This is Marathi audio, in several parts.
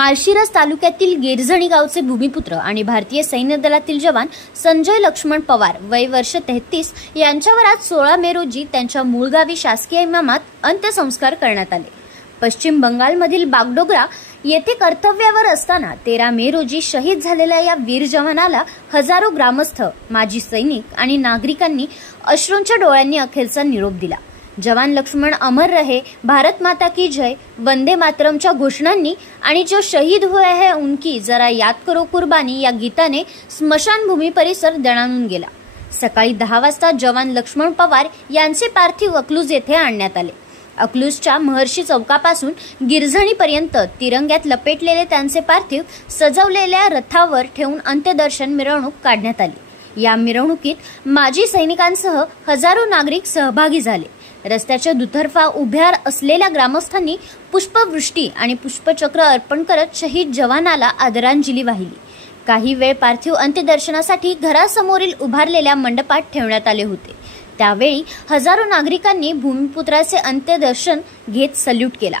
माळशिरस तालुक्यातील गिरझणी गावचे भूमिपुत्र आणि भारतीय सैन्य दलातील जवान संजय लक्ष्मण पवार वय वर्ष 33 यांच्यावर आज 16 मे रोजी त्यांच्या मूळ गावी शासकीय इमामात अंत्यसंस्कार करण्यात आले। पश्चिम बंगालमधील बागडोगरा येथे कर्तव्यावर असताना 13 मे रोजी शहीद झालेल्या या वीर जवानाला हजारो ग्रामस्थ, माजी सैनिक आणि नागरिकांनी अश्रूंच्या डोळ्यांनी अखेरचा निरोप दिला। जवान लक्ष्मण अमर रहे, भारत माता की जय, वंदे मातरमच्या घोषणांनी आणि जो शहीद हुए हैं उनकी जरा याद करो कुर्बानी या गीताने स्मशानभूमी परिसर दणाणून गेला। सकाळी 10 वाजता जवान लक्ष्मण पवार यांचे पार्थिव अकलूज येथे आणण्यात आले। अकलूजच्या महर्षी चौकापासून गिरझणीपर्यंत तिरंग्यात लपेटलेले त्यांचे पार्थिव सजवलेल्या रथावर ठेवून अंत्यदर्शन मिरवणूक काढण्यात आली। या मिरवणुकीत माजी सैनिकांसह हजारो नागरिक सहभागी झाले। रस्त्याच्या दुतर्फा उभ्या असलेल्या ग्रामस्थांनी पुष्पवृष्टी आणि पुष्पचक्र अर्पण करत शहीद जवानाला आदरांजली वाहिली। काही वेळ पार्थिव अंत्यदर्शनासाठी घरासमोरील उभारलेल्या मंडपात ठेवण्यात आले होते। त्यावेळी हजारो नागरिकांनी भूमिपुत्राचे अंत्यदर्शन घेत सल्यूट केला।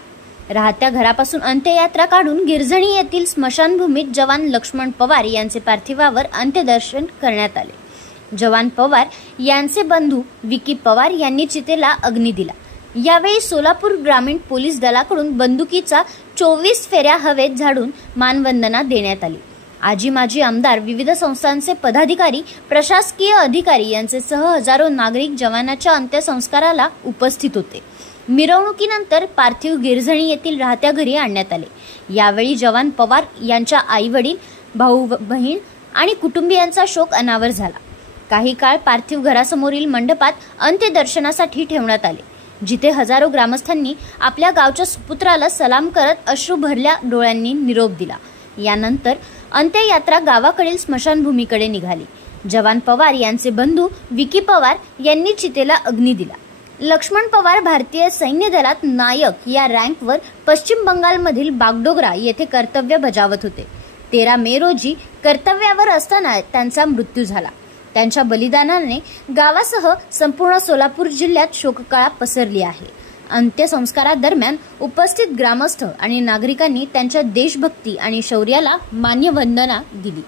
राहत्या घरापासून अंत्ययात्रा काढून गिरझणी येथील स्मशानभूमीत जवान लक्ष्मण पवार यांचे पार्थिवावर अंत्यदर्शन करण्यात आले। जवान पवार यांचे बंधू विकी पवार यांनी चितेला अग्नी दिला। यावेळी सोलापूर ग्रामीण पोलीस दलाकडून बंदुकीचा 24 फेऱ्या हवेत झाडून मानवंदना देण्यात आली। आजी माजी आमदार, विविध संस्थांचे पदाधिकारी, प्रशासकीय अधिकारी यांच्यासह हजारो नागरिक जवानाच्या अंत्यसंस्काराला उपस्थित होते। मिरवणुकीनंतर पार्थिव गिरझणी येथील राहत्या घरी आणण्यात आले। यावेळी जवान पवार यांच्या आई-वडील, भाऊ बहीण आणि कुटुंबियांचा शोक अनावर झाला। काही काळ पार्थिव घरासमोरील मंडपात अंत्यदर्शनासाठी ठेवण्यात आले, जिथे हजारो ग्रामस्थांनी आपल्या गावच्या सुपुत्राला सलाम करत अश्रू भरल्या डोळ्यांनी निरोप दिला। यानंतर अंत्ययात्रा गावाकडील स्मशानभूमीकडे निघाली। जवान पवार यांचे बंधू विकी पवार यांनी चितेला अग्नी दिला। लक्ष्मण पवार भारतीय सैन्य दलात नायक या रँकवर पश्चिम बंगालमधील बागडोगरा येथे कर्तव्य बजावत होते। 13 मे रोजी कर्तव्यावर असताना त्यांचा मृत्यू झाला। त्यांच्या बलिदानाने गावासह संपूर्ण सोलापूर जिल्ह्यात शोककळा पसरली आहे। अंत्यसंस्कारादरम्यान उपस्थित ग्रामस्थ आणि नागरिकांनी त्यांच्या देशभक्ती आणि शौर्याला मान्यवंदना दिली।